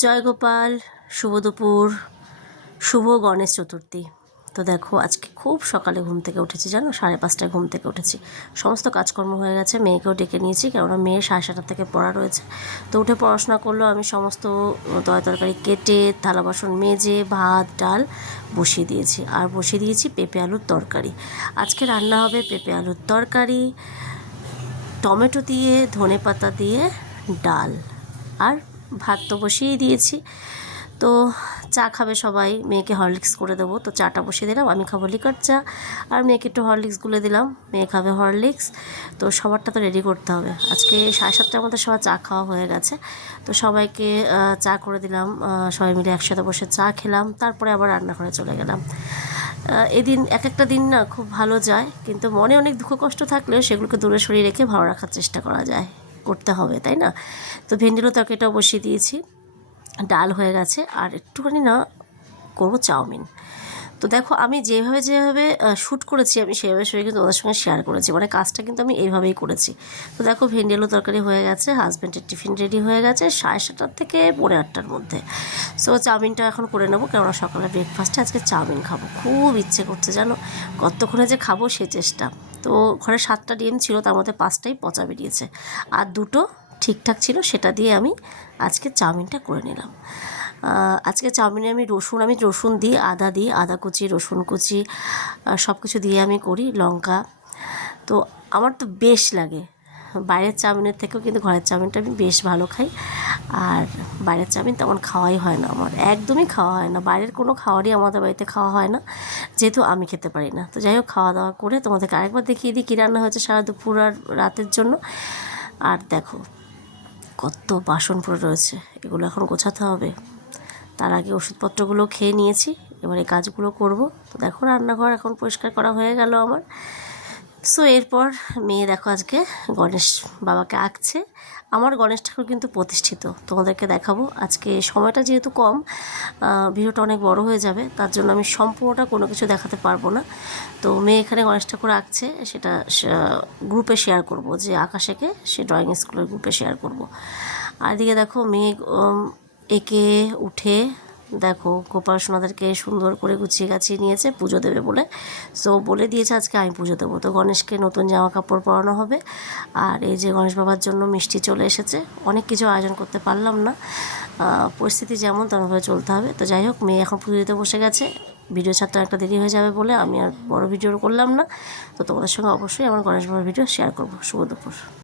জয় গোপাল, শুভ দুপুর, শুভ গণেশ চতুর্থী। তো দেখো আজকে খুব সকালে ঘুম থেকে উঠেছি, জানো 5:30টায় ঘুম থেকে উঠেছি। সমস্ত কাজকর্ম হয়ে গেছে, মেয়েকেও ডেকে নিয়েছি, কেননা মেয়ে 7:30 থেকে পড়া রয়েছে। তো উঠে পড়াশোনা করলো, আমি সমস্ত তরকারি কেটে থালা বাসন মেজে ভাত ডাল বসিয়ে দিয়েছি। আর বসিয়ে দিয়েছি পেঁপে আলুর তরকারি। আজকে রান্না হবে পেঁপে আলুর তরকারি, টমেটো দিয়ে ধনে পাতা দিয়ে ডাল, আর ভাত তো বসিয়েই দিয়েছি। তো চা খাবে সবাই, মেয়েকে হরলিক্স করে দেবো, তো চাটা বসিয়ে দিলাম। আমি খাবো লিকার চা, আর মেয়েকে একটু হরলিক্স গুলে দিলাম, মেয়ে খাবে হরলিক্স। তো সবারটা তো রেডি করতে হবে। আজকে 7:30টার মধ্যে সবার চা খাওয়া হয়ে গেছে, তো সবাইকে চা করে দিলাম। সবাই মিলে একসাথে বসে চা খেলাম, তারপরে আবার রান্নাঘরে চলে গেলাম। এদিন এক একটা দিন না খুব ভালো যায়, কিন্তু মনে অনেক দুঃখ কষ্ট থাকলেও সেগুলোকে দূরে সরিয়ে রেখে ভালো রাখার চেষ্টা করা যায়, করতে হবে, তাই না? তো ভেন্ডিরও তরকারিটাও বসিয়ে দিয়েছি, ডাল হয়ে গেছে, আর একটুখানি না করবো চাউমিন। তো দেখো আমি যেভাবে শ্যুট করেছি, আমি সেভাবে কিন্তু ওদের সঙ্গে শেয়ার করেছি, মানে কাজটা কিন্তু আমি এইভাবেই করেছি। তো দেখো ভেন্ডি আলু তরকারি হয়ে গেছে, হাজব্যান্ডের টিফিন রেডি হয়ে গেছে 7:30 থেকে 8:45টার মধ্যে। সো চাউমিনটা এখন করে নেবো, কেননা সকালে ব্রেকফাস্টে আজকে চাউমিন খাবো, খুব ইচ্ছে করছে জানো, কতক্ষণে যে খাবো সে চেষ্টা। তো ঘরে 7টা ডিম ছিল, তার মধ্যে 5টাই পচা বেরিয়েছে, আর 2টো ঠিকঠাক ছিল, সেটা দিয়ে আমি আজকে চাউমিনটা করে নিলাম। আজকে চাউমিনে আমি রসুন দিই, আদা কুচি, রসুন কুচি, সব কিছু দিয়ে আমি করি, লঙ্কা। তো আমার তো বেশ লাগে, বাইরের চাউমিনের থেকেও কিন্তু ঘরের চাউমিনটা আমি বেশ ভালো খাই। আর বাইরের চাউমিন তেমন খাওয়াই হয় না, আমার একদমই খাওয়া হয় না, বাইরের কোনো খাওয়ারই আমাদের বাড়িতে খাওয়া হয় না, যেহেতু আমি খেতে পারি না। তো যাই হোক, খাওয়া দাওয়া করে তোমাদেরকে আরেকবার দেখিয়ে দিই কী রান্না হয়েছে সারা দুপুর আর রাতের জন্য। আর দেখো কত বাসন পড়ে রয়েছে, এগুলো এখন গোছাতে হবে। তার আগে ওষুধপত্রগুলো খেয়ে নিয়েছি, এবার এই কাজগুলো করব। তো দেখো রান্নাঘর এখন পরিষ্কার করা হয়ে গেল আমার। সো এরপর মেয়ে দেখো আজকে গণেশ বাবাকে আঁকছে। আমার গণেশ ঠাকুর কিন্তু প্রতিষ্ঠিত, তোমাদেরকে দেখাবো। আজকে সময়টা যেহেতু কম, ভিডিওটা অনেক বড় হয়ে যাবে, তার জন্য আমি সম্পূর্ণটা কোনো কিছু দেখাতে পারবো না। তো মেয়ে এখানে গণেশ ঠাকুর আঁকছে, সেটা গ্রুপে শেয়ার করব, যে আঁকা শেখে সে ড্রয়িং স্কুলের গ্রুপে শেয়ার করব। আর এদিকে দেখো মেয়ে এঁকে উঠে দেখো গোপাল সোনাদেরকে সুন্দর করে গুছিয়ে গাছিয়ে নিয়েছে পুজো দেবে বলে। সো বলে দিয়েছে আজকে আমি পুজো দেবো, তো গণেশকে নতুন জামা কাপড় পরানো হবে। আর এই যে গণেশ বাবার জন্য মিষ্টি চলে এসেছে, অনেক কিছু আয়োজন করতে পারলাম না, পরিস্থিতি যেমন তেমনভাবে চলতে হবে। তো যাই হোক, মেয়ে এখন পুজো দিতে বসে গেছে, ভিডিও ছাড়তে একটা দেরি হয়ে যাবে বলে আমি আর বড় ভিডিও করলাম না। তো তোমাদের সঙ্গে অবশ্যই আমার গণেশ বাবার ভিডিও শেয়ার করবো। শুভ দুপুর।